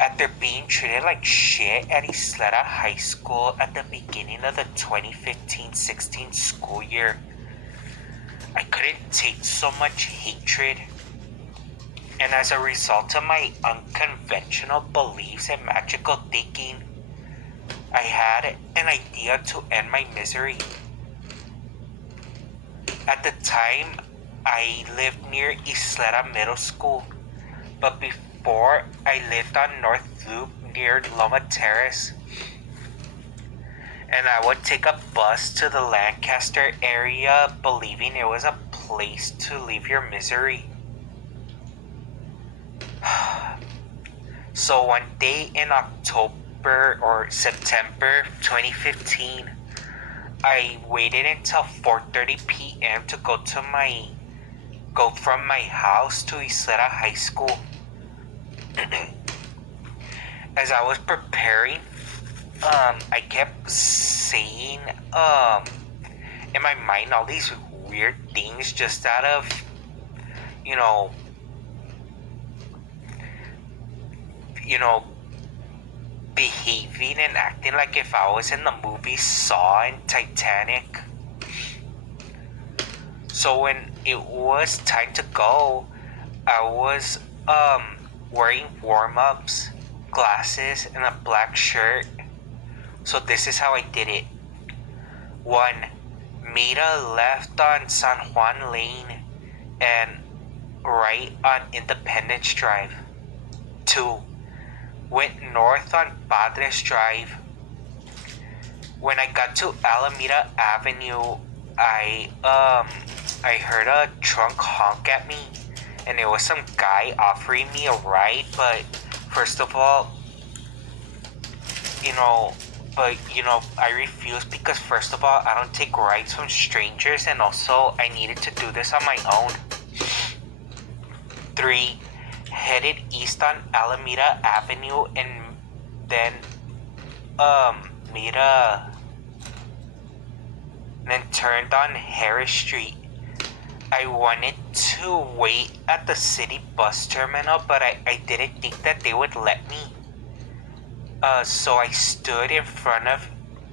After being treated like shit at Isleta High School at the beginning of the 2015-16 school year, I couldn't take so much hatred. And as a result of my unconventional beliefs and magical thinking, I had an idea to end my misery. At the time, I lived near Isleta Middle School, but before I lived on North Loop near Loma Terrace. And I would take a bus to the Lancaster area believing it was a place to leave your misery. So one day in October or September 2015, I waited until 4:30 p.m. to go from my house to Isleta High School. As I was preparing, I kept saying in my mind all these weird things just out of, behaving and acting like if I was in the movie Saw and Titanic. So when it was time to go, I was wearing warm-ups, glasses, and a black shirt. So this is how I did it. 1. Made a left on San Juan Lane and right on Independence Drive. 2. Went north on Padres Drive. When I got to Alameda Avenue, I heard a trunk honk at me, and it was some guy offering me a ride. But first of all, I refused because first of all, I don't take rides from strangers, and also I needed to do this on my own. 3. Headed east on Alameda Avenue and then turned on Harris Street. I wanted to wait at the city bus terminal, but I didn't think that they would let me. So I stood in front of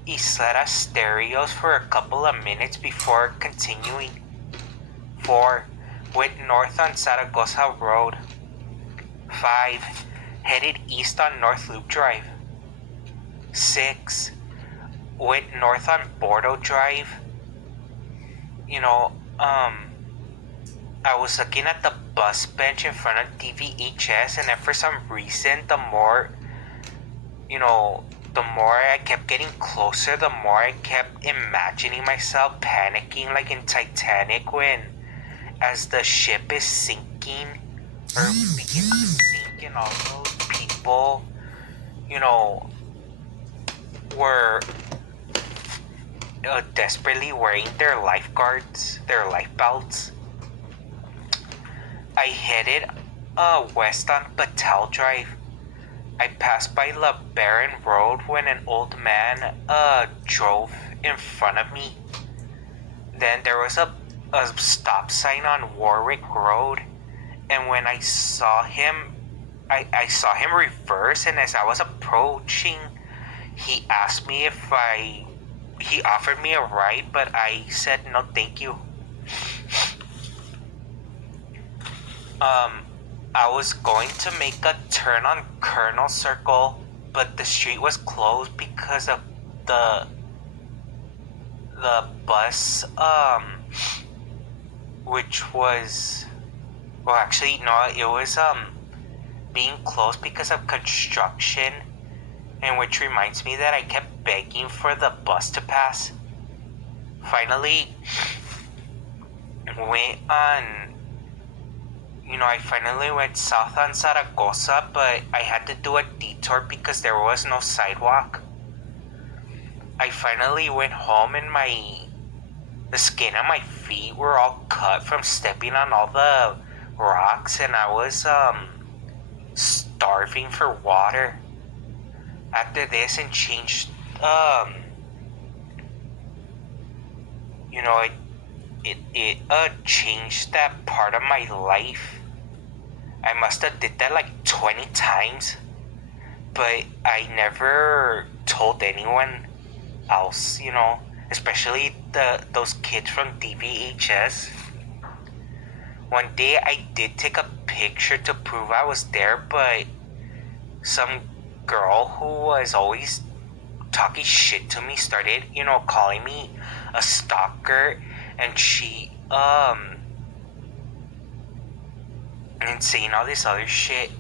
Isleta Stereos for a couple of minutes before continuing. 4. Went north on Zaragoza Road. 5. Headed east on North Loop Drive. 6. Went north on Bordeaux Drive. I was looking at the bus bench in front of DVHS, and then for some reason, the more I kept getting closer, the more I kept imagining myself panicking like in Titanic as the ship is sinking or begins to sink, and all those people, were desperately wearing their life belts. I headed west on Battelle Drive. I passed by LeBaron Road when an old man drove in front of me. Then there was a stop sign on Warwick Road, and when I saw him, I saw him reverse, and as I was approaching, he asked me he offered me a ride, but I said no thank you. I was going to make a turn on Colonel Circle, but the street was closed because of the bus, which was, well, actually, no, it was, being closed because of construction, and which reminds me that I kept begging for the bus to pass. Finally, I finally went south on Zaragoza, but I had to do a detour because there was no sidewalk. I finally went home, and the skin on my feet were all cut from stepping on all the rocks, and I was starving for water. After this, and changed, it changed that part of my life. I must have did that like 20 times. but I never told anyone else, especially those kids from DVHS. One day I did take a picture to prove I was there, but some girl who was always talking shit to me started, calling me a stalker, and and saying all this other shit.